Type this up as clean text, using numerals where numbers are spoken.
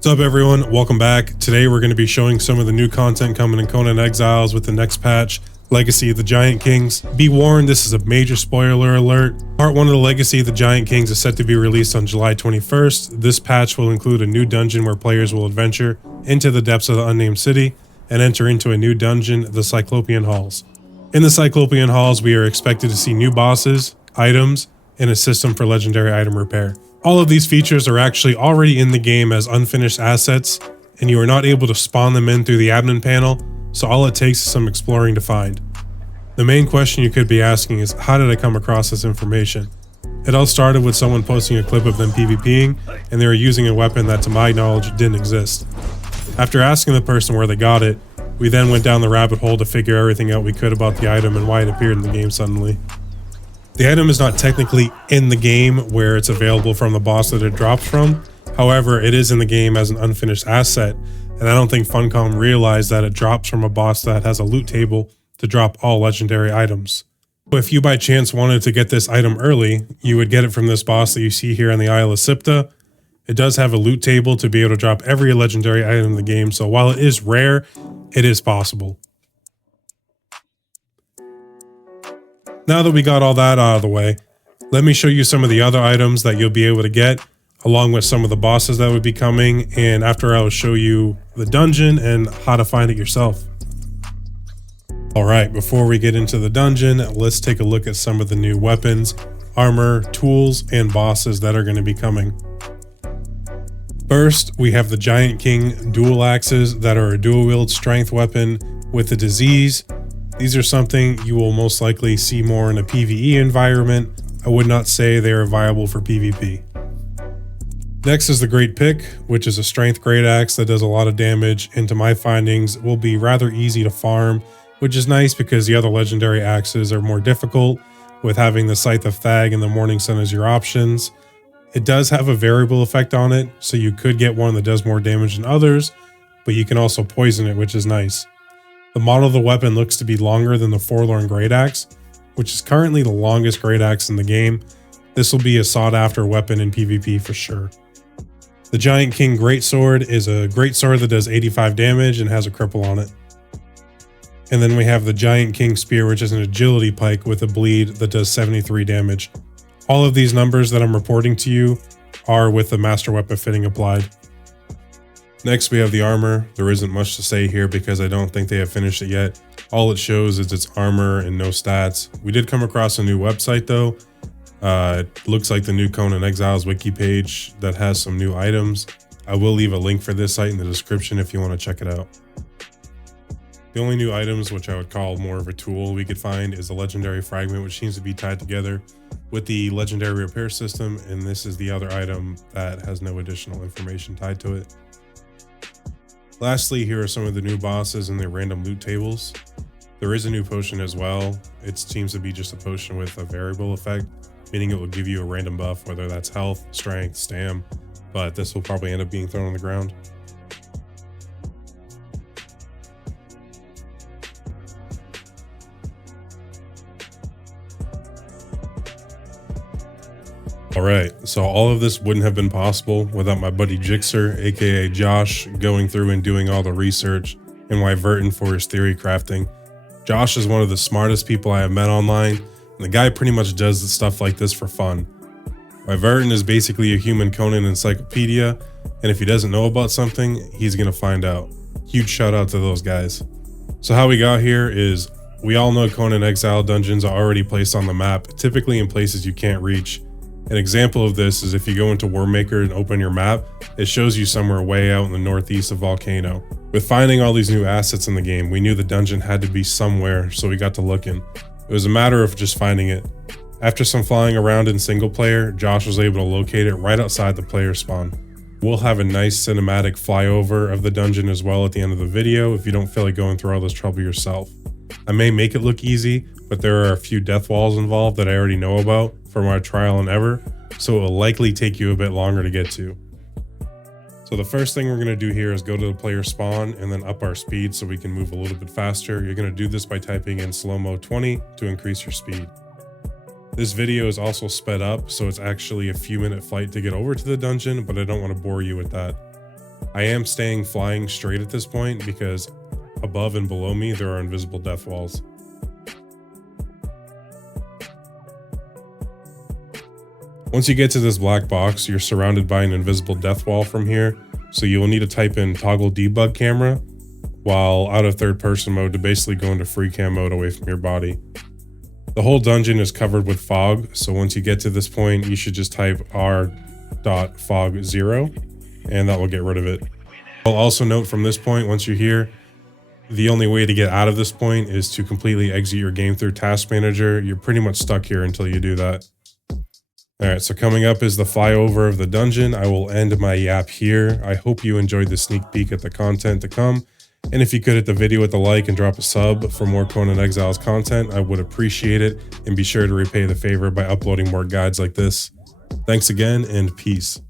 What's up everyone, welcome back. Today we're going to be showing some of the new content coming in Conan Exiles with the next patch, Legacy of the Giant Kings. Be warned, this is a major spoiler alert. Part 1 of the Legacy of the Giant Kings is set to be released on July 21st. This patch will include a new dungeon where players will adventure into the depths of the unnamed city and enter into a new dungeon, the Cyclopean Halls. In the Cyclopean Halls, we are expected to see new bosses, items, and a system for legendary item repair. All of these features are actually already in the game as unfinished assets, and you are not able to spawn them in through the admin panel, so all it takes is some exploring to find. The main question you could be asking is, how did I come across this information? It all started with someone posting a clip of them PvPing, and they were using a weapon that to my knowledge didn't exist. After asking the person where they got it, we then went down the rabbit hole to figure everything out we could about the item and why it appeared in the game suddenly. The item is not technically in the game where it's available from the boss that it drops from. However, it is in the game as an unfinished asset, and I don't think Funcom realized that it drops from a boss that has a loot table to drop all legendary items. If you by chance wanted to get this item early, you would get it from this boss that you see here on the Isle of Sipta. It does have a loot table to be able to drop every legendary item in the game, so while it is rare, it is possible. Now that we got all that out of the way, let me show you some of the other items that you'll be able to get, along with some of the bosses that would be coming, and after I will show you the dungeon and how to find it yourself. Alright, before we get into the dungeon, let's take a look at some of the new weapons, armor, tools, and bosses that are going to be coming. First, we have the Giant King dual axes that are a dual wield strength weapon with the disease. These are something you will most likely see more in a PvE environment. I would not say they are viable for PvP. Next is the Great Pick, which is a strength great axe that does a lot of damage, and to my findings will be rather easy to farm, which is nice because the other legendary axes are more difficult, with having the Scythe of Thag and the Morning Sun as your options. It does have a variable effect on it, so you could get one that does more damage than others, but you can also poison it, which is nice. The model of the weapon looks to be longer than the Forlorn Great Axe, which is currently the longest great axe in the game. This will be a sought after weapon in PvP for sure. The Giant King Greatsword is a great sword that does 85 damage and has a cripple on it. And then we have the Giant King Spear, which is an agility pike with a bleed that does 73 damage. All of these numbers that I'm reporting to you are with the master weapon fitting applied. Next, we have the armor. There isn't much to say here because I don't think they have finished it yet. All it shows is its armor and no stats. We did come across a new website though. It looks like the new Conan Exiles wiki page that has some new items. I will leave a link for this site in the description if you want to check it out. The only new items, which I would call more of a tool we could find, is a legendary fragment, which seems to be tied together with the legendary repair system, and this is the other item that has no additional information tied to it. Lastly, here are some of the new bosses and their random loot tables. There is a new potion as well. It seems to be just a potion with a variable effect, meaning it will give you a random buff, whether that's health, strength, stam, but this will probably end up being thrown on the ground. Alright, so all of this wouldn't have been possible without my buddy Jixer, aka Josh, going through and doing all the research, and Wyverton for his theory crafting. Josh is one of the smartest people I have met online, and the guy pretty much does stuff like this for fun. Wyverton is basically a human Conan encyclopedia, and if he doesn't know about something, he's gonna find out. Huge shout out to those guys. So how we got here is, we all know Conan Exile dungeons are already placed on the map, typically in places you can't reach. An example of this is if you go into Wormmaker and open your map, it shows you somewhere way out in the northeast of Volcano. With finding all these new assets in the game, we knew the dungeon had to be somewhere, so we got to looking. It was a matter of just finding it. After some flying around in single player, Josh was able to locate it right outside the player spawn. We'll have a nice cinematic flyover of the dungeon as well at the end of the video if you don't feel like going through all this trouble yourself. I may make it look easy, but there are a few death walls involved that I already know about from our trial and error, so it will likely take you a bit longer to get to. So the first thing we're going to do here is go to the player spawn and then up our speed so we can move a little bit faster. You're going to do this by typing in slow-mo 20 to increase your speed. This video is also sped up, so it's actually a few minute flight to get over to the dungeon, but I don't want to bore you with that. I am staying flying straight at this point because above and below me there are invisible death walls. Once you get to this black box, you're surrounded by an invisible death wall from here, so you will need to type in toggle debug camera while out of third person mode to basically go into free cam mode away from your body. The whole dungeon is covered with fog, so once you get to this point, you should just type r.fog0 and that will get rid of it. I'll also note from this point, once you're here, the only way to get out of this point is to completely exit your game through Task Manager. You're pretty much stuck here until you do that. Alright, so coming up is the flyover of the dungeon. I will end my yap here. I hope you enjoyed the sneak peek at the content to come. And if you could hit the video with a like and drop a sub for more Conan Exiles content, I would appreciate it. And be sure to repay the favor by uploading more guides like this. Thanks again, and peace.